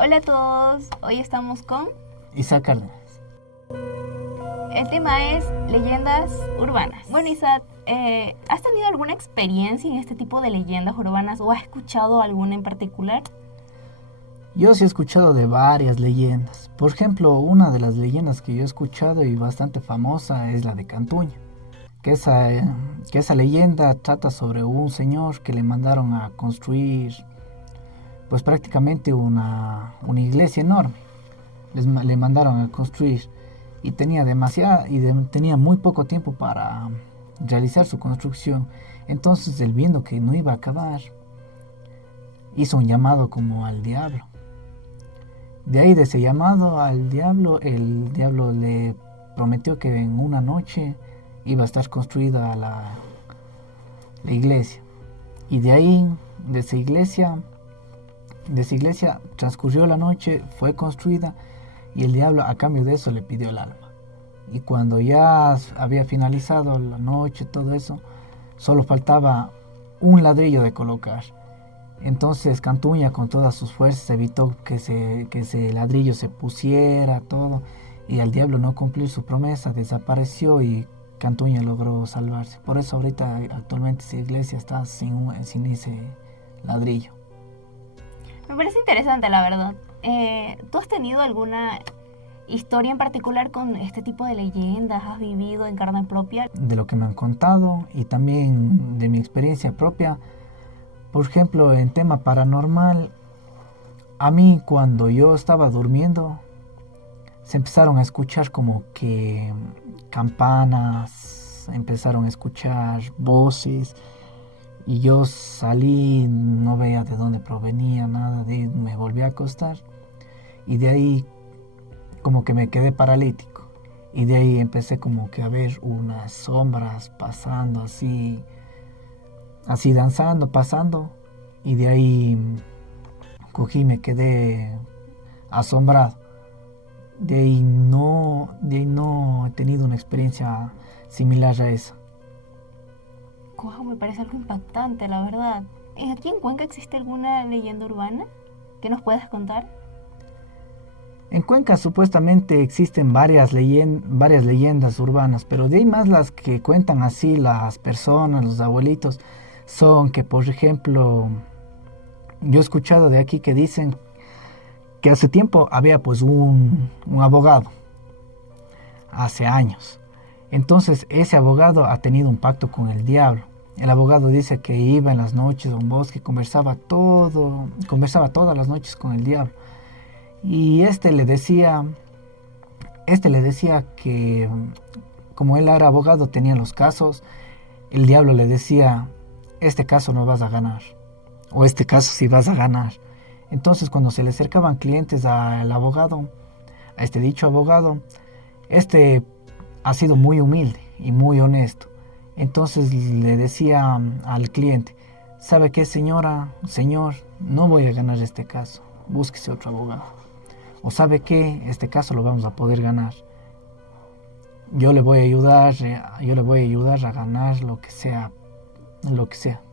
Hola a todos, hoy estamos con... Isaac Cárdenas. El tema es leyendas urbanas. Bueno, Isaac, ¿has tenido alguna experiencia en este tipo de leyendas urbanas o has escuchado alguna en particular? Yo sí he escuchado de varias leyendas. Por ejemplo, una de las leyendas que yo he escuchado y bastante famosa es la de Cantuña. Que esa, eh, que esa leyenda trata sobre un señor que le mandaron a construir pues prácticamente una iglesia enorme. Le mandaron a construir y tenía tenía muy poco tiempo para realizar su construcción. Entonces él, viendo que no iba a acabar, hizo un llamado como al diablo. De ahí, de ese llamado al diablo, el diablo le prometió que en una noche iba a estar construida la iglesia. Y de ahí, de esa iglesia transcurrió la noche, fue construida y el diablo a cambio de eso le pidió el alma. Y cuando ya había finalizado la noche, todo eso, solo faltaba un ladrillo de colocar. Entonces Cantuña con todas sus fuerzas evitó que ese ladrillo se pusiera todo, y al diablo no cumplir su promesa desapareció y Cantuña logró salvarse. Por eso ahorita actualmente esa iglesia está sin ese ladrillo. Me parece interesante, la verdad. ¿Tú has tenido alguna historia en particular con este tipo de leyendas? ¿Has vivido en carne propia? De lo que me han contado y también de mi experiencia propia, por ejemplo, en tema paranormal, a mí cuando yo estaba durmiendo se empezaron a escuchar como que campanas, empezaron a escuchar voces y yo salí, no veía de dónde provenía nada, me volví a acostar y de ahí como que me quedé paralítico y de ahí empecé como que a ver unas sombras pasando así danzando, pasando, y de ahí cogí y me quedé asombrado. De ahí no he tenido una experiencia similar a esa. Wow, me parece algo impactante, la verdad. ¿Aquí en Cuenca existe alguna leyenda urbana que nos puedas contar? En Cuenca supuestamente existen varias leyendas urbanas, pero de ahí más las que cuentan así las personas, los abuelitos, son que, por ejemplo, yo he escuchado de aquí que dicen que hace tiempo había pues un abogado, hace años. Entonces ese abogado ha tenido un pacto con el diablo. El abogado dice que iba en las noches a un bosque, conversaba todas las noches con el diablo. Y este le decía que como él era abogado, tenía los casos, el diablo le decía, este caso no vas a ganar, o este caso sí vas a ganar. Entonces cuando se le acercaban clientes al abogado, a este dicho abogado, este ha sido muy humilde y muy honesto. Entonces le decía al cliente, ¿sabe qué, señora, señor? No voy a ganar este caso, búsquese otro abogado. O ¿sabe qué? Este caso lo vamos a poder ganar. Yo le voy a ayudar a ganar lo que sea,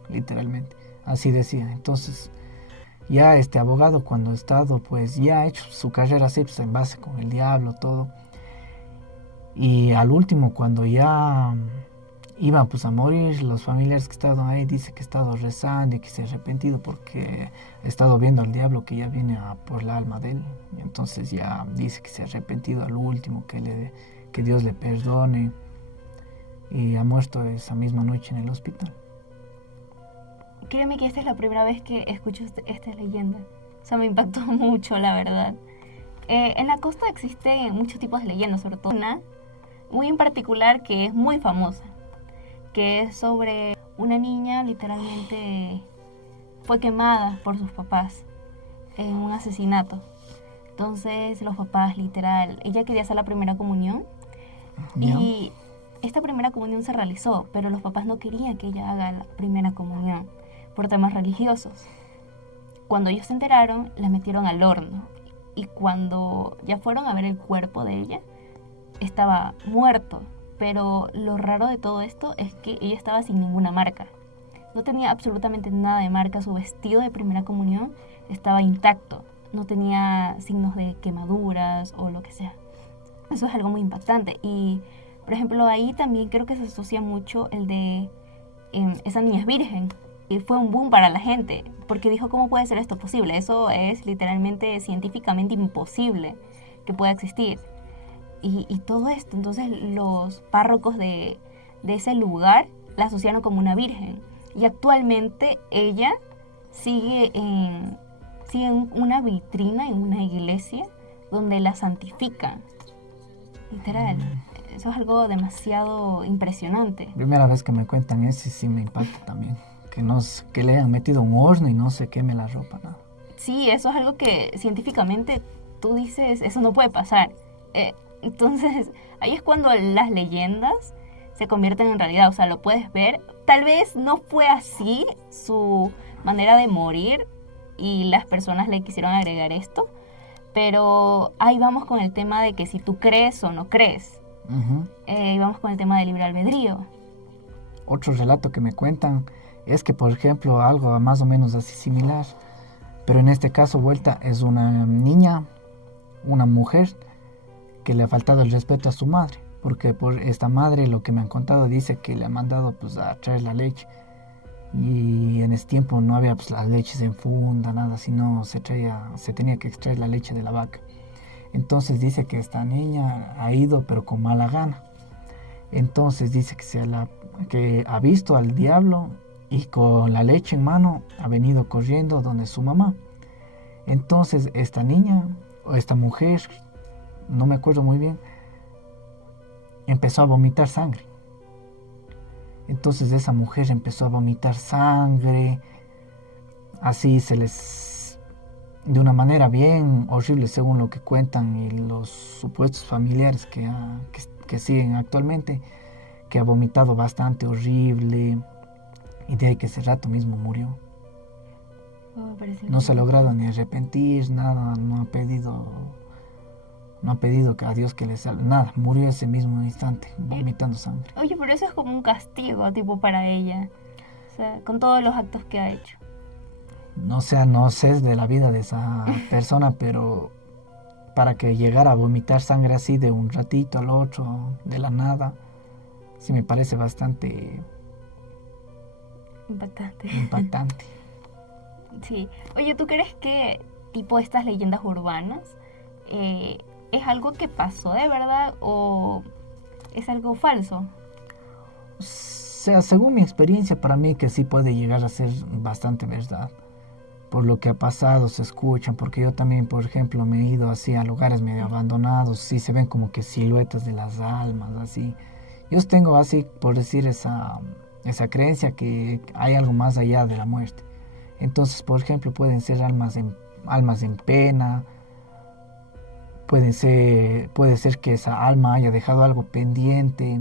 literalmente. Así decía. Entonces, ya este abogado cuando ha estado, pues ya ha hecho su carrera así, pues en base con el diablo, todo. Y al último, cuando ya iban pues a morir, los familiares que estaban ahí, dice que ha estado rezando y que se ha arrepentido porque ha estado viendo al diablo que ya viene a por el alma de él. Y entonces ya dice que se ha arrepentido al último, que Dios le perdone, y ha muerto esa misma noche en el hospital. Créeme que esta es la primera vez que escucho esta leyenda. O sea, me impactó mucho, la verdad. En la costa existen muchos tipos de leyendas, sobre todo una muy en particular que es muy famosa, que es sobre una niña literalmente fue quemada por sus papás en un asesinato. Entonces los papás literal, ella quería hacer la primera comunión ¿Ya? y esta primera comunión se realizó, pero los papás no querían que ella haga la primera comunión por temas religiosos. Cuando ellos se enteraron, la metieron al horno y cuando ya fueron a ver el cuerpo de ella, estaba muerto. Pero lo raro de todo esto es que ella estaba sin ninguna marca. No tenía absolutamente nada de marca, su vestido de primera comunión estaba intacto. no tenía signos de quemaduras o lo que sea. Eso es algo muy impactante. Y, por ejemplo, ahí también creo que se asocia mucho el de esa niña es virgen. Y fue un boom para la gente, porque dijo, ¿cómo puede ser esto posible? Eso es literalmente científicamente imposible que pueda existir. Y todo esto, entonces los párrocos de ese lugar la asociaron como una virgen. Y actualmente ella sigue en una vitrina en una iglesia donde la santifican. Literal. Eso es algo demasiado impresionante. Primera vez que me cuentan eso y sí me impacta también. Que le hayan metido un horno y no se queme la ropa, nada. Sí, eso es algo que científicamente tú dices, eso no puede pasar. Entonces, ahí es cuando las leyendas se convierten en realidad, o sea, lo puedes ver. Tal vez no fue así su manera de morir y las personas le quisieron agregar esto, pero ahí vamos con el tema de que si tú crees o no crees. Ahí vamos con el tema del libre albedrío. Otro relato que me cuentan es que, por ejemplo, algo más o menos así similar, pero en este caso vuelta es una niña, una mujer, que le ha faltado el respeto a su madre, porque por esta madre lo que me han contado dice que le ha mandado pues a traer la leche y en ese tiempo no había pues las leches en funda, nada, sino se tenía que extraer la leche de la vaca. Entonces dice que esta niña ha ido pero con mala gana. Entonces dice que ha visto al diablo y con la leche en mano ha venido corriendo donde su mamá. Entonces esta niña o esta mujer, no me acuerdo muy bien, empezó a vomitar sangre. Entonces esa mujer empezó a vomitar sangre, así de una manera bien horrible según lo que cuentan y los supuestos familiares que siguen actualmente, que ha vomitado bastante horrible y de ahí que ese rato mismo murió. No se ha logrado ni arrepentir, nada, no ha pedido a Dios que le salve, nada, murió ese mismo instante, vomitando sangre. Oye, pero eso es como un castigo, tipo, para ella, o sea, con todos los actos que ha hecho. No sé de la vida de esa persona, pero para que llegara a vomitar sangre así de un ratito al otro, de la nada, sí me parece bastante impactante. Sí. Oye, ¿tú crees que tipo estas leyendas urbanas es algo que pasó de verdad o es algo falso? O sea, según mi experiencia, para mí que sí puede llegar a ser bastante verdad. Por lo que ha pasado, se escuchan, porque yo también, por ejemplo, me he ido así a lugares medio abandonados, sí se ven como que siluetas de las almas, así. Yo tengo así, por decir, esa creencia que hay algo más allá de la muerte. Entonces, por ejemplo, pueden ser almas en pena, puede ser que esa alma haya dejado algo pendiente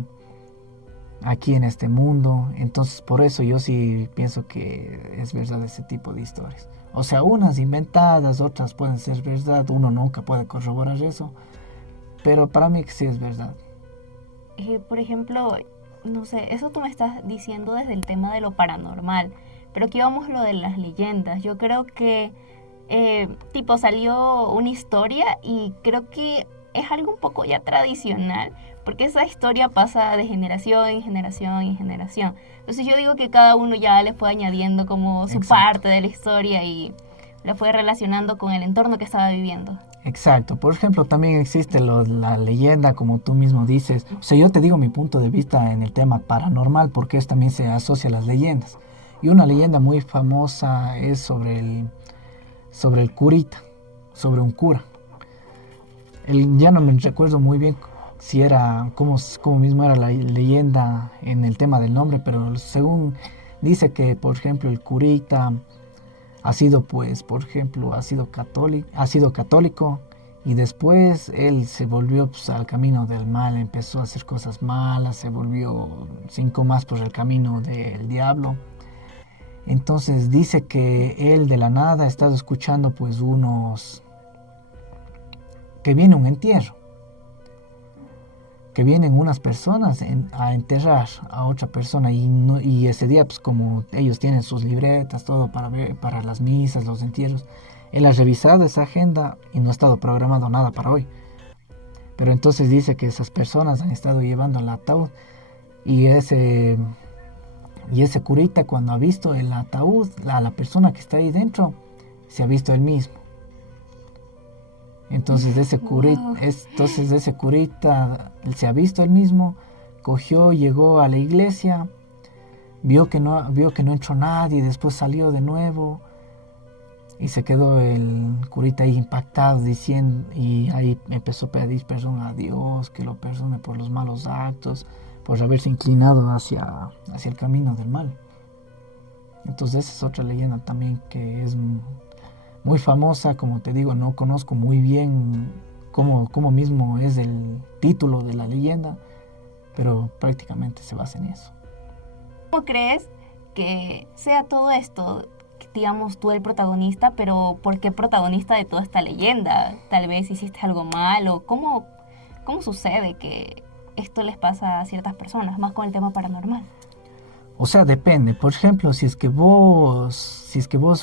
aquí en este mundo. Entonces, por eso yo sí pienso que es verdad ese tipo de historias. O sea, unas inventadas, otras pueden ser verdad, uno nunca puede corroborar eso, pero para mí sí es verdad. Por ejemplo, no sé, eso tú me estás diciendo desde el tema de lo paranormal, pero aquí vamos lo de las leyendas. Yo creo que tipo salió una historia y creo que es algo un poco ya tradicional, porque esa historia pasa de generación en generación en generación. Entonces yo digo que cada uno ya le fue añadiendo como su parte de la historia y la fue relacionando con el entorno que estaba viviendo. Exacto. Por ejemplo, también existe la leyenda, como tú mismo dices. O sea, yo te digo mi punto de vista en el tema paranormal, porque eso también se asocia a las leyendas. Y una leyenda muy famosa es sobre el curita, sobre un cura. Ya no me recuerdo muy bien si era, cómo mismo era la leyenda en el tema del nombre, pero según dice que, por ejemplo, el curita ha sido, pues, por ejemplo, ha sido católico y después él se volvió pues, al camino del mal, empezó a hacer cosas malas, se volvió 5 más por el camino del diablo. Entonces dice que él de la nada ha estado escuchando pues que viene un entierro, que vienen unas personas a enterrar a otra persona y ese día pues como ellos tienen sus libretas, todo para las misas, los entierros, Él ha revisado esa agenda y no ha estado programado nada para hoy. Pero entonces dice que esas personas han estado llevando el ataúd y ese curita cuando ha visto el ataúd, la persona que está ahí dentro, se ha visto él mismo. Entonces ese curita se ha visto él mismo, cogió, llegó a la iglesia, vio que no entró nadie, después salió de nuevo y se quedó el curita ahí impactado diciendo, y ahí empezó a pedir perdón a Dios, que lo perdone por los malos actos, por haberse inclinado hacia el camino del mal. Entonces esa es otra leyenda también que es muy famosa. Como te digo, no conozco muy bien cómo mismo es el título de la leyenda, pero prácticamente se basa en eso. ¿Cómo crees que sea todo esto, digamos, tú el protagonista, pero por qué protagonista de toda esta leyenda? Tal vez hiciste algo mal, o cómo sucede que esto les pasa a ciertas personas, más con el tema paranormal. O sea, depende. Por ejemplo, si es que vos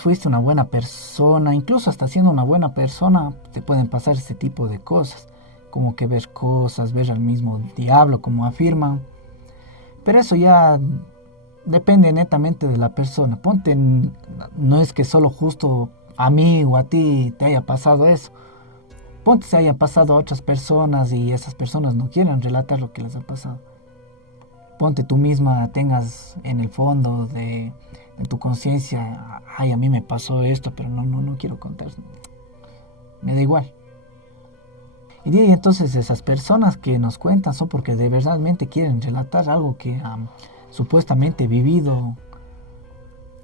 fuiste una buena persona, incluso hasta siendo una buena persona, te pueden pasar este tipo de cosas, como que ver cosas, ver al mismo diablo, como afirman. Pero eso ya depende netamente de la persona. No es que solo justo a mí o a ti te haya pasado eso. Ponte se haya pasado a otras personas y esas personas no quieren relatar lo que les ha pasado. Ponte tú misma tengas en el fondo de tu conciencia, ay, a mí me pasó esto, pero no quiero contar. Me da igual. Y entonces esas personas que nos cuentan son porque de verdadmente quieren relatar algo que han supuestamente vivido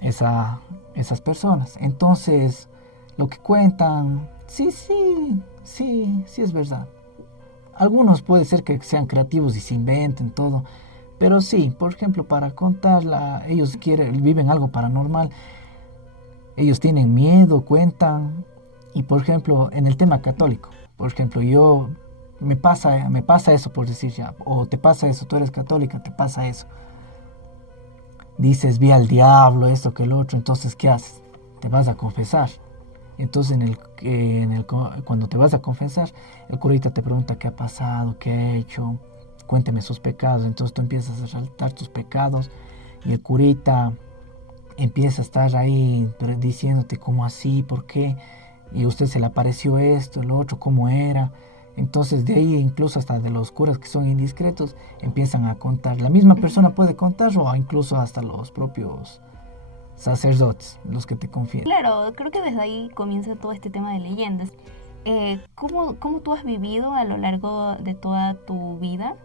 esas personas. Entonces, lo que cuentan, sí es verdad. Algunos puede ser que sean creativos y se inventen todo, pero sí, por ejemplo, para contarla, ellos viven algo paranormal, ellos tienen miedo, cuentan. Y por ejemplo, en el tema católico, por ejemplo, me pasa eso, por decir ya, o te pasa eso, tú eres católica, te pasa eso. Dices, vi al diablo, esto que el otro, entonces, ¿qué haces? Te vas a confesar. Entonces, cuando te vas a confesar, el curita te pregunta qué ha pasado, qué ha hecho, cuénteme sus pecados. Entonces tú empiezas a relatar tus pecados y el curita empieza a estar ahí diciéndote cómo así, por qué, y a usted se le apareció esto, el otro, cómo era. Entonces de ahí, incluso hasta de los curas que son indiscretos, empiezan a contar. La misma persona puede contar, o incluso hasta los propios sacerdotes, los que te confían. Claro, creo que desde ahí comienza todo este tema de leyendas. ¿Cómo tú has vivido a lo largo de toda tu vida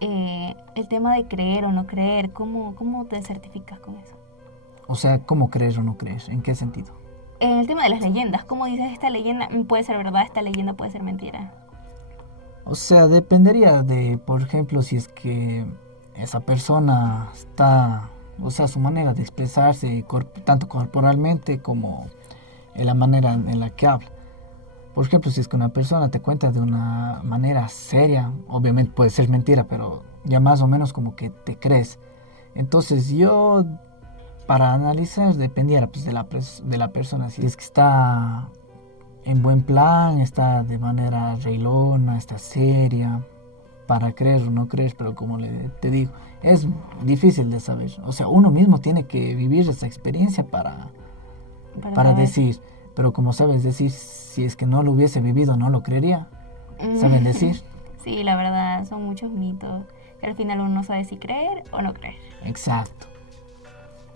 el tema de creer o no creer? ¿Cómo te certificas con eso? O sea, ¿cómo creer o no creer? ¿En qué sentido? En el tema de las leyendas, ¿cómo dices esta leyenda puede ser verdad, esta leyenda puede ser mentira? O sea, dependería de, por ejemplo, si es que esa persona está, o sea, su manera de expresarse, tanto corporalmente como en la manera en la que habla. Por ejemplo, si es que una persona te cuenta de una manera seria, obviamente puede ser mentira, pero ya más o menos como que te crees. Entonces yo, para analizar, dependiera pues, de la persona. Si es que está en buen plan, está de manera reilona, está seria, para creer o no creer, pero como te digo, es difícil de saber. O sea, uno mismo tiene que vivir esa experiencia para decir, pero como sabes decir, si es que no lo hubiese vivido, no lo creería. ¿Saben decir? Sí, la verdad, son muchos mitos que al final uno no sabe si creer o no creer. Exacto.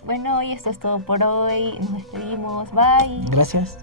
Bueno, y esto es todo por hoy. Nos despedimos. Bye. Gracias.